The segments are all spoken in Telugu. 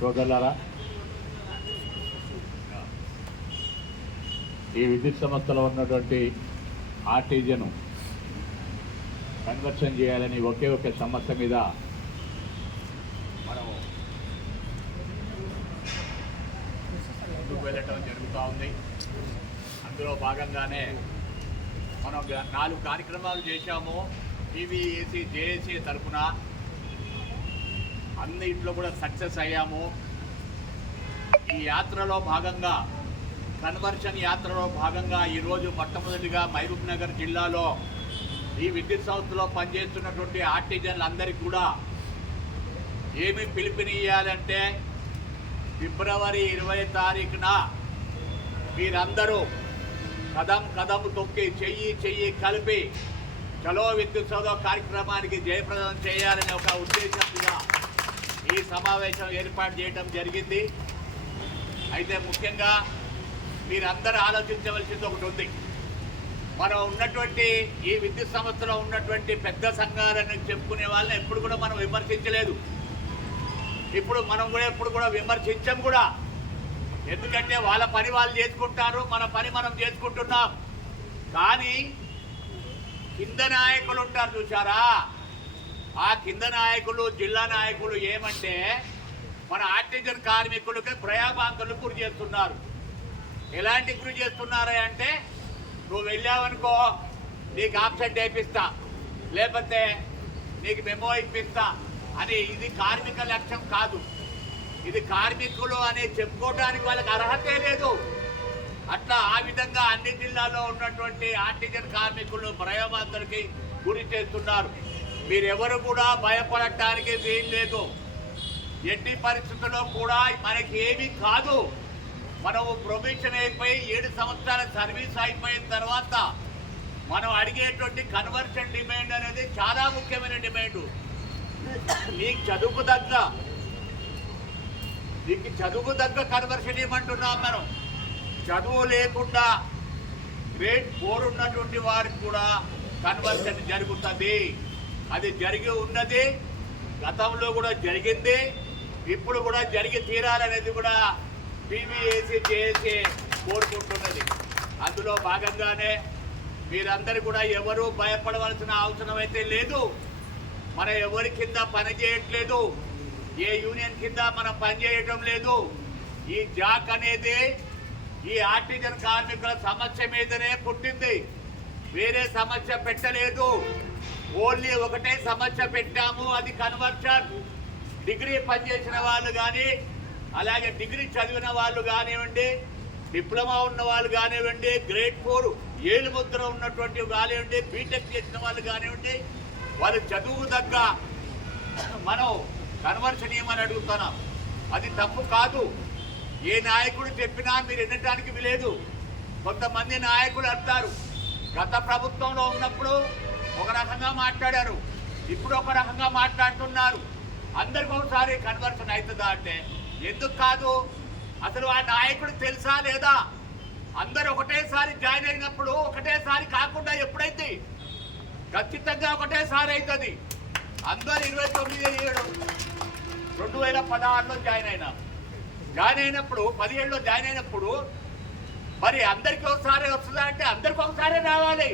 సోదరులారా ఈ విద్యుత్ సంస్థలో ఉన్నటువంటి ఆర్టీజను కన్వర్షన్ చేయాలని ఒకే ఒక సమస్య మీద మనము ముందుకు వెళ్ళటం జరుగుతూ ఉంది. అందులో భాగంగానే మనం నాలుగు కార్యక్రమాలు చేశాము. పీవీఏసీ జేఏసీ తరఫున అన్నింటిలో కూడా సక్సెస్ అయ్యాము. ఈ యాత్రలో భాగంగా కన్వర్షన్ యాత్రలో భాగంగా ఈరోజు మొట్టమొదటిగా మహబూబ్ నగర్ జిల్లాలో ఈ విద్యుత్ సంస్థలో పనిచేస్తున్నటువంటి ఆర్టిజన్లందరికీ కూడా ఏమి పిలుపునియ్యాలంటే ఫిబ్రవరి ఇరవై తారీఖున మీరందరూ కదం కదం తొక్కి చెయ్యి చెయ్యి కలిపి చలో విద్యుత్ సౌధ కార్యక్రమానికి జయప్రదం చేయాలనే ఒక ఉద్దేశంగా ఈ సమావేశం ఏర్పాటు చేయడం జరిగింది. అయితే ముఖ్యంగా మీరందరూ ఆలోచించవలసింది ఒకటి ఉంది. మనం ఉన్నటువంటి ఈ విద్యుత్ సంస్థలో ఉన్నటువంటి పెద్ద సంఘాలని చెప్పుకునే వాళ్ళని ఎప్పుడు కూడా మనం విమర్శించలేదు. ఇప్పుడు మనం కూడా ఎప్పుడు కూడా విమర్శించం కూడా. ఎందుకంటే వాళ్ళ పని వాళ్ళు చేసుకుంటారు మన పని మనం చేసుకుంటున్నాం. కానీ కింద నాయకులు ఉంటారు చూసారా ఆ కింద నాయకులు జిల్లా నాయకులు ఏమంటే మన ఆర్టిజన్ కార్మికులకి ప్రయాబాంతులు గురి చేస్తున్నారు. ఎలాంటి గురి చేస్తున్నారు అంటే నువ్వు వెళ్ళావనుకో నీకు ఆప్షన్ వేపిస్తా లేకపోతే నీకు మెమో ఇప్పిస్తా. అని ఇది కార్మిక లక్ష్యం కాదు. ఇది కార్మికులు అని చెప్పుకోవడానికి వాళ్ళకి అర్హతే లేదు. అట్లా ఆ విధంగా అన్ని జిల్లాల్లో ఉన్నటువంటి ఆర్టిజన్ కార్మికులు ప్రయోగాంతులకి గురి చేస్తున్నారు. మీరెవరు కూడా భయపడటానికి వీలు లేదు. ఎట్టి పరిస్థితుల్లో కూడా మనకి ఏమీ కాదు. మనము ప్రొబేషన్ అయిపోయి ఏడు సంవత్సరాల సర్వీస్ అయిపోయిన తర్వాత మనం అడిగేటువంటి కన్వర్షన్ డిమాండ్ అనేది చాలా ముఖ్యమైన డిమాండ్ నీకు చదువుకు తగ్గ నీకు చదువు తగ్గ కన్వర్షన్ ఇవ్వమంటున్నాం మనం. చదువు లేకుండా గ్రేడ్ ఫోర్ ఉన్నటువంటి వారికి కూడా కన్వర్షన్ జరుగుతుంది. అది జరిగి ఉన్నది. గతంలో కూడా జరిగింది. ఇప్పుడు కూడా జరిగి తీరాలనేది కూడా పీవీఏసీ జేఏసీ కోరుకుంటున్నది అందులో భాగంగానే మీరందరూ కూడా ఎవరు భయపడవలసిన అవసరం అయితే లేదు. మనం ఎవరి కింద పని చేయట్లేదు. ఏ యూనియన్ కింద మనం పనిచేయటం లేదు. ఈ జాక్ అనేది ఈ ఆర్టిజన్ కార్మికుల సమస్య మీదనే పుట్టింది. వేరే సమస్య పెట్టలేదు. ఓన్లీ ఒకటే సమస్య పెట్టాము అది కన్వర్షన్. డిగ్రీ పనిచేసిన వాళ్ళు కానీ అలాగే డిగ్రీ చదివిన వాళ్ళు కానివ్వండి డిప్లొమా ఉన్న వాళ్ళు కానివ్వండి గ్రేడ్ ఫోర్ ఏಳು ముద్ర ఉన్నటువంటి కానివ్వండి బీటెక్ చేసిన వాళ్ళు కానివ్వండి వాళ్ళు చదువు తగ్గ మనం కన్వర్షన్ ఏమని అడుగుతున్నాం? అది తప్పు కాదు. ఏ నాయకుడు చెప్పినా మీరు వినటానికి లేదు కొంతమంది నాయకులు అంటారు గత ప్రభుత్వంలో ఉన్నప్పుడు ఒక రకంగా మాట్లాడారు. ఇప్పుడు ఒక రకంగా మాట్లాడుతున్నారు. అందరికి ఒకసారి కన్వర్షన్ అవుతుందా అంటే ఎందుకు కాదు? అసలు ఆ నాయకుడు తెలుసా లేదా? అందరు ఒకటేసారి జాయిన్ అయినప్పుడు ఒకటేసారి కాకుండా ఎప్పుడైతే ఖచ్చితంగా ఒకటేసారి అవుతుంది. అందరు ఇరవై తొమ్మిది ఏడు రెండు వేల పదహారులో జాయిన్ అయినా. జాయిన్ అయినప్పుడు పదిహేడులో జాయిన్ అయినప్పుడు మరి అందరికీ ఒకసారి వస్తుందా అంటే అందరికి ఒకసారి రావాలి.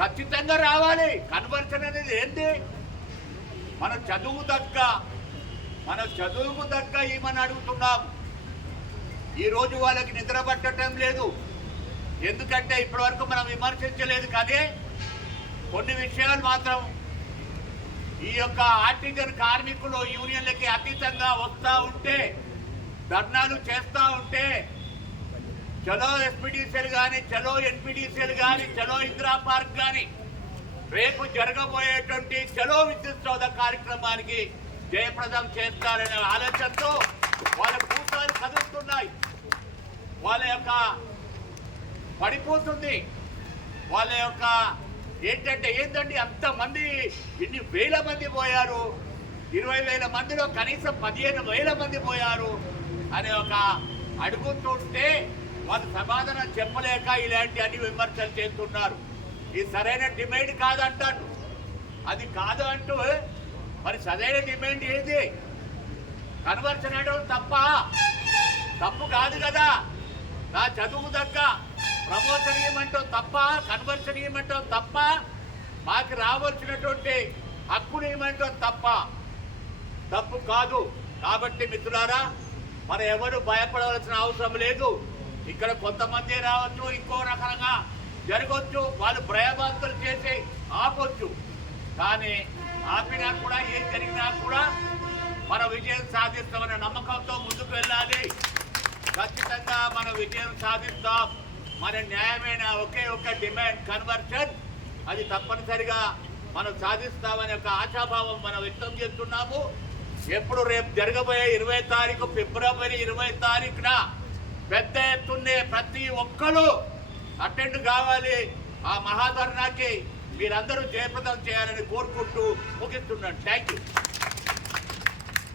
ఖచ్చితంగా రావాలి. కన్వర్షన్ అనేది ఏంటి మన చదువు తగ్గ మన చదువుకు తగ్గ ఏమని అడుగుతున్నాం? ఈరోజు వాళ్ళకి నిద్ర పట్టడం లేదు. ఎందుకంటే ఇప్పటివరకు మనం విమర్శించలేదు కానీ కొన్ని విషయాలు మాత్రం ఈ యొక్క ఆర్టిజన్ కార్మికులు యూనియన్లకి అతీతంగా వస్తూ ఉంటే ధర్నాలు చేస్తూ ఉంటే చలో ఎస్పీడీసీలు కానీ చలో ఎన్పీడీసీలు కానీ చలో ఇందిరా పార్క్ కానీ రేపు జరగబోయేటువంటి చలో విద్యుత్ సౌధ కార్యక్రమానికి జయప్రదం చేస్తారనే ఆలోచనతో వాళ్ళ కూతాలు కదులుతున్నాయి. వాళ్ళ యొక్క పడిపోతుంది. వాళ్ళ యొక్క ఏంటంటే ఏంటండి అంతమంది ఇన్ని వేల మంది పోయారు? ఇరవై వేల మందిలో కనీసం పదిహేను వేల మంది పోయారు? అనే ఒక అడుగుతుంటే వాళ్ళు సమాధానం చెప్పలేక ఇలాంటి అన్ని విమర్శలు చేస్తున్నారు. ఇది సరైన డిమాండ్ కాదంటాను అది కాదు అంటూ మరి సరైన డిమాండ్ ఏది? కన్వర్షన్ అనడం తప్ప తప్పు కాదు కదా. నా చదువు తగ్గ ప్రమోషన్ ఇవ్వమంటాం తప్ప కన్వర్షన్ ఇవ్వమంటాం తప్ప మాకు రావాల్సినటువంటి హక్కులు ఇవ్వమంటాం తప్ప. తప్పు కాదు. కాబట్టి మిత్రులారా మరి ఎవరు భయపడవలసిన అవసరం లేదు. ఇక్కడ కొంతమంది రావచ్చు ఇంకో రకంగా జరగవచ్చు వాళ్ళు భయభక్తులు చేసి ఆపొచ్చు. కానీ ఆపినా కూడా ఏం జరిగినా కూడా మన విజయం సాధిస్తామనే నమ్మకంతో ముందుకు వెళ్ళాలి. ఖచ్చితంగా మన విజయం సాధిస్తాం. మన న్యాయమైన ఒకే ఒక డిమాండ్ కన్వర్షన్. అది తప్పనిసరిగా మనం సాధిస్తామనే ఒక ఆశాభావం మనం వ్యక్తం చేస్తున్నాము. ఎప్పుడు రేపు జరగబోయే ఇరవై తారీఖు ఫిబ్రవరి ఇరవై తారీఖున పెద్ద ఎత్తున్నే ప్రతి ఒక్కరు అటెండ్ కావాలి. ఆ మహాధర్నాకి మీరందరూ జయప్రదం చేయాలని కోరుకుంటూ ముగిస్తున్నాను. Thank you